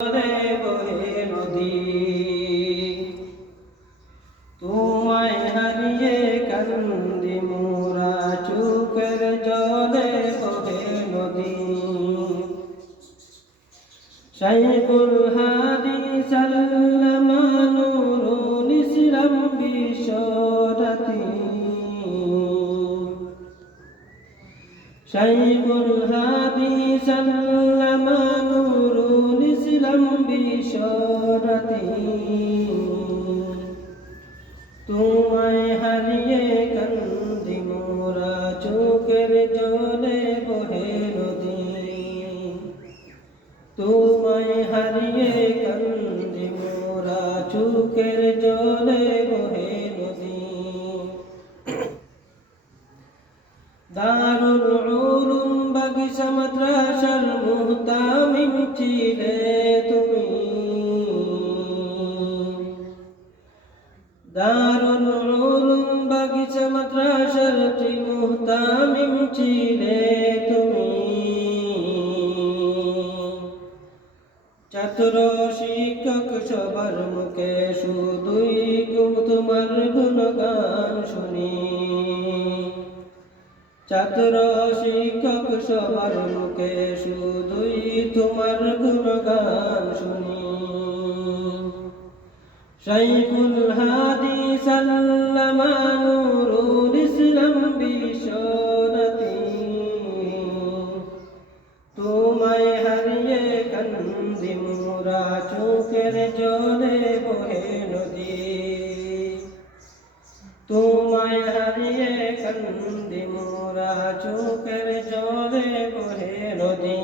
বহে নদী, তোমায় হারিয়ে কান্দি মোরা, চোখের জলে বহে নদী। শাইখুল হাদিস আল্লামা নুরুল ইসলাম বিশ্বরাতি, শাইখুল হাদিস আল্লামা নুরুল ইসলাম বিশ্বরাতি, তোমায় হারিয়ে কান্দি মোরা, চোখের জলে বহে নদী। তোমায় হারিয়ে কান্দি মোরা, চোখের জলে বহে নদী। দারুল উলুম বাগিচা মাদ্রাসার মুহতামিম ছিলে তুমি, দারুল উলুম বাগিচা মাদ্রাসার মুহতামিম ছিলে তুমি। ছাত্র শিক্ষক সবার মুখে শুধুই তোমার গুণগান শুনি, ছাত্র শিক্ষক সবার মুখে শুধুই তোমার গুণগান শুনি। শাইখুল হাদিস আল্লামা নুরুল ইসলাম বিশ্বরাতি, তোমায় হারিয়ে কান্দি মোরা, চোখের জলে বহে নদী। তোমায় হারিয়ে কান্দি মোরা, চোখের জলে বহে নদী।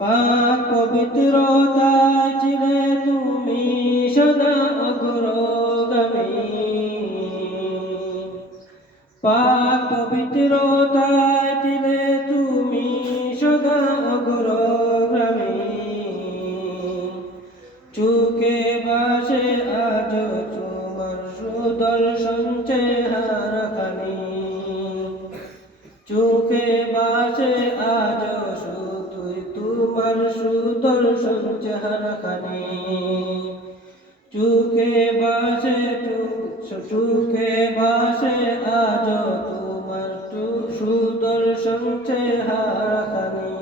পাক পবিত্রতায় ছিলে তুমি সদা অগ্রগামী, পাক পবিত্রতায় ছিলে তুমি সদা অগ্রগামী। চোখে ভাসে আজ তোমার সুদর্শন চেহারাখানি, চোখে ভাসে আজ শুধুই তোমার সুদর্শন চেহারাখানি। চোখে ভাসে আজ তোমার সুদর্শন চেহারাখানি।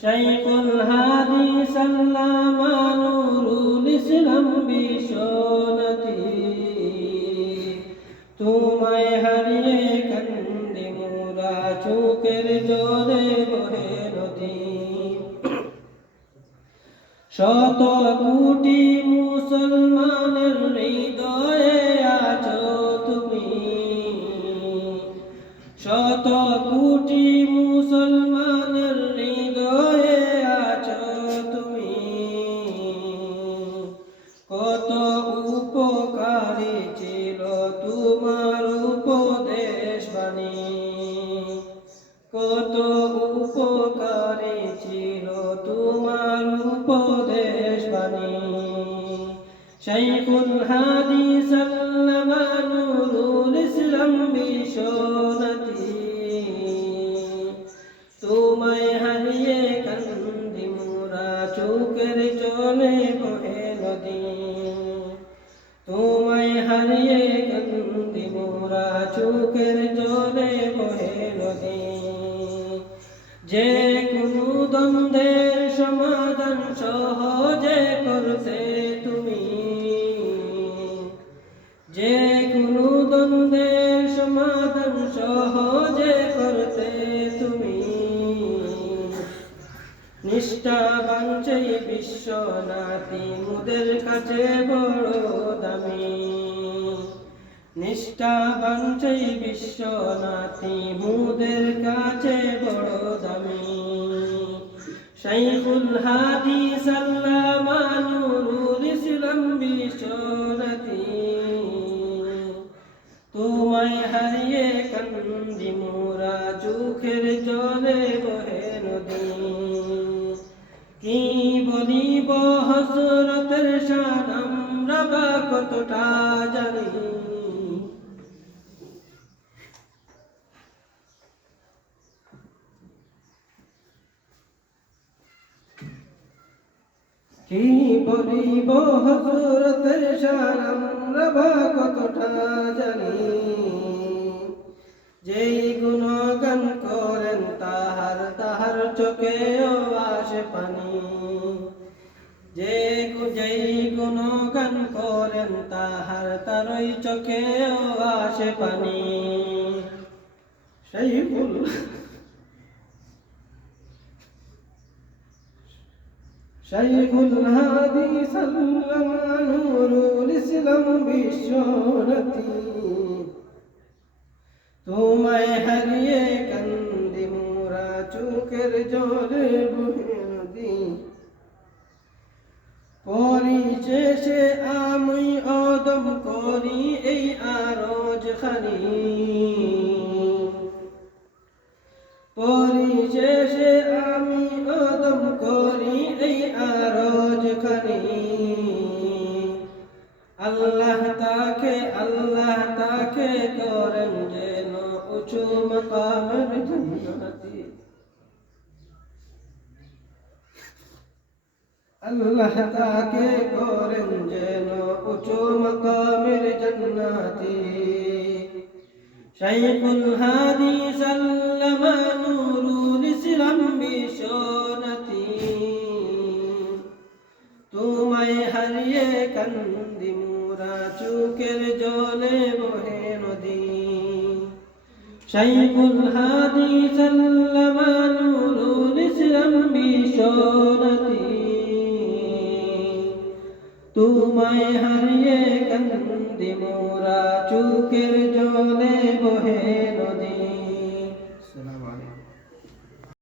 শাইখুল হাদিস আল্লামা নুরুল ইসলাম বিশ্বরাতি, তোমায় হারিয়ে কান্দি মোরা, চোখের জলে বহে নদী। শত কোটি মুসলমানের হৃদয়ে আছো তুমি, শত কোটি মুসলমানের হৃদয়ে আছো তুমি। কত উপকারী ছিল তোমার উপদেশ বাণী, কত উপকারী ছিল তোমার উপদেশ বাণী। শাইখুল হাদিস আল্লামা নুরুল ইসলাম বিশ্বরাতি, তোমায় হারিয়ে কান্দি মোরা, চোখের জলে বহে নদী। তোমায় হারিয়ে কান্দি মোরা, চোখের জলে বহে নদী। যে কোনো দ্বন্দ্বের সমাধান সহজে করতে তুমি, যে কোনো দ্বন্দ্বের সমাধান সহজে করতে তুমি। নিষ্ঠাবান সেই বিশ্বনাথী মোদের কাছে বড় দামি, নিষ্ঠাবান সেই বিশ্বনাথী মোদের কাছে বড় দামি। শাইখুল হাদিস আল্লামা নুরুল ইসলাম বিশ্বরাতি, তোমায় হারিয়ে কান্দি মোরা, চোখের জলে বহে নদী। কি বলিব হযরতের শান, আমরা বা কতটা জানি। কি বলিব হযরতের শান আমরা বা কতটা জানি, যেই গুণগান করেন তাহার তাহার চোখেও আসে পানি, যেই গুণগান করেন তাহার তারই চোখেও আসে পানি। শাইখুল হাদিস আল্লামা নুরুল ইসলাম বিশ্বনতি, তোমায় হারিয়ে কান্দি মোরা চোখের জলে বহে নদী, পরিশেষে আমি অদম করি এই আরজ খানি, পরিশেষে আমি অদম করি এই আরজ খানি। আল্লাহ তাকে করেন যেন উঁচু মাকামের জান্নাতি, আল্লাহ তাকে করেন যেন উঁচু মাকামের জান্নাতি। শাইখুল হাদিস আল্লামা নুরুল ইসলাম বিশ্বনতি, তোমায় হারিয়ে কান্দি মোরা চোখের জলে বহে নদী। শাইখুল হাদিস আল্লামা নুরুল ইসলাম বিশ্বনতি, তোমায় হারিয়ে কান্দি মোরা চোখের জলে বহে নদী। আসসালামু আলাইকুম।